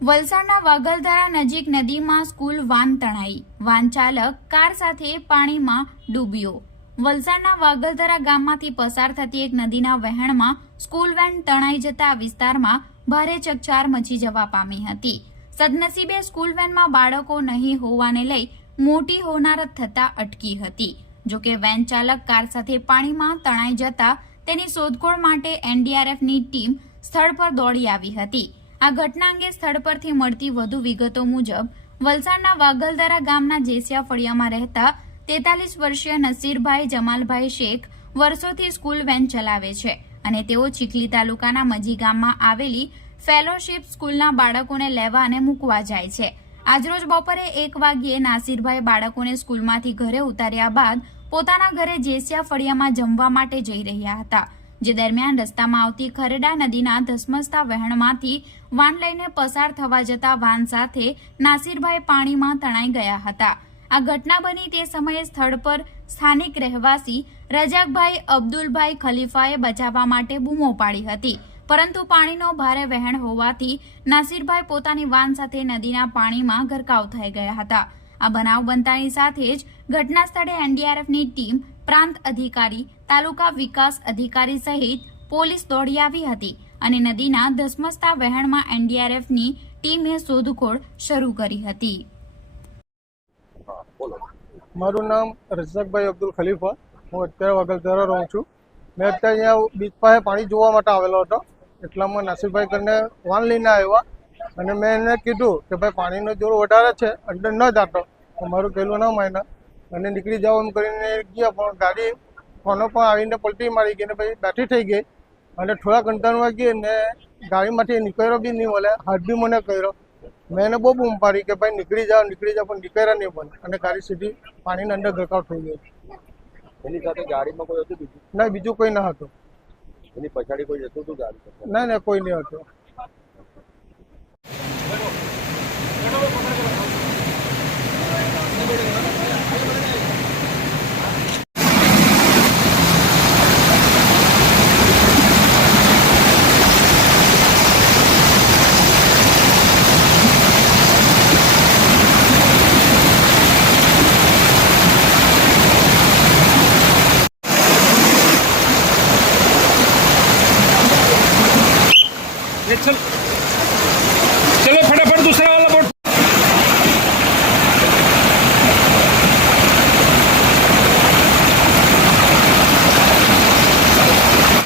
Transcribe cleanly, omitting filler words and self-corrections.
વલસાડના વાગલધરા નજીક નદીમાં સ્કૂલ વાન તણાઈ. વાન ચાલક કાર સાથે પાણીમાં ડૂબ્યો. વલસાડના વાગલધરા ગામમાંથી પસાર થતી એક નદીના વહેણમાં સ્કૂલ વેન તણાઈ જતા વિસ્તારમાં ભારે ચકચાર મચી જવા પામી હતી. સદનસીબે સ્કૂલ વેનમાં બાળકો નહીં હોવાને લઈ મોટી હોનારત થતા અટકી હતી. જોકે વેન ચાલક કાર સાથે પાણીમાં તણાઈ જતા તેની શોધખોળ માટે એનડીઆરએફની ટીમ સ્થળ પર દોડી આવી હતી. આ ઘટના અંગે સ્થળ પરથી મળતી વધુ વિગતો મુજબ વલસાડના વાગલધરા ગામના જેસિયા ફળિયામાં રહેતા 43 વર્ષીય નસીરભાઈ જમાલભાઈ શેખ વર્ષોથી સ્કૂલ વેન ચલાવે છે અને તેઓ ચીખલી તાલુકાના મજી ગામમાં આવેલી ફેલોશિપ સ્કૂલના બાળકોને લેવા અને મૂકવા જાય છે. આજરોજ બપોરે 1 વાગ્યે નાસીરભાઈ બાળકોને સ્કૂલમાંથી ઘરે ઉતાર્યા બાદ પોતાના ઘરે જેસિયા ફળિયામાં જમવા માટે જઈ રહ્યા હતા. જે દરમિયાન રસ્તામાં આવતી ખરડા નદીના ધસમસતા વહેણમાંથી વાન લઈને પસાર થવા જતા વાન સાથે નાસીરભાઈ પાણીમાં તણાઈ ગયા હતા. આ ઘટના બની તે સમયે સ્થળ પર સ્થાનિક રહેવાસી રજાકભાઈ અબ્દુલભાઈ ખલીફાએ બચાવવા માટે બૂમો પાડી હતી, પરંતુ પાણીનો ભારે વહેણ હોવાથી નાસીરભાઈ પોતાની વાન સાથે નદીના પાણીમાં ગરકાવ થઈ ગયા હતા. આ બનાવ બનતાની સાથે જ ઘટના સ્થળે એનડીઆરએફની ટીમ, પ્રાંત અધિકારી, તાલુકા વિકાસ અધિકારી સહિત પોલીસ દોડી આવી હતી અને નદીના ધસમસતા વહેણમાં એનડીઆરએફની ટીમે શોધખોળ શરૂ કરી હતી. મારું નામ રજાકભાઈ અબ્દુલ ખલીફા. હું અત્યારે વાગલધરા રહું છું. મેં અત્યારે અહીંયા બીચ પાસે પાણી જોવા માટે આવેલો હતો. એટલામાં નાસીરભાઈ કરીને વાન લઈને આવ્યા અને મેં એને કીધું કે ભાઈ પાણીનો જોર વધારે છે, અંદર ન જાતો. તો મારું પહેલું ના માન્યા અને નીકળી જાવ એમ કરીને ગયા, પણ ગાડી ફોનો પણ આવીને પલટી મારી ગઈ ને ભાઈ બેઠી થઈ ગઈ અને થોડાક અંતરમાં ગઈ ને ગાડીમાંથી નીકળ્યો બી નહીં મળે, હાથ બી મને કર્યો. મેં એને બહુ બૂમ પાડી કે ભાઈ નીકળી જાઓ પણ નીકળ્યા નહીં બને અને ગાડી સીધી પાણીની અંદર ગરકાવ થઈ ગઈ. એની સાથે ગાડીમાં કોઈ હતું બીજું? ના, બીજું કોઈ ના હતું. એની પછાડી કોઈ જતું હતું ગાડી? ના, કોઈ નહીં હતું. चल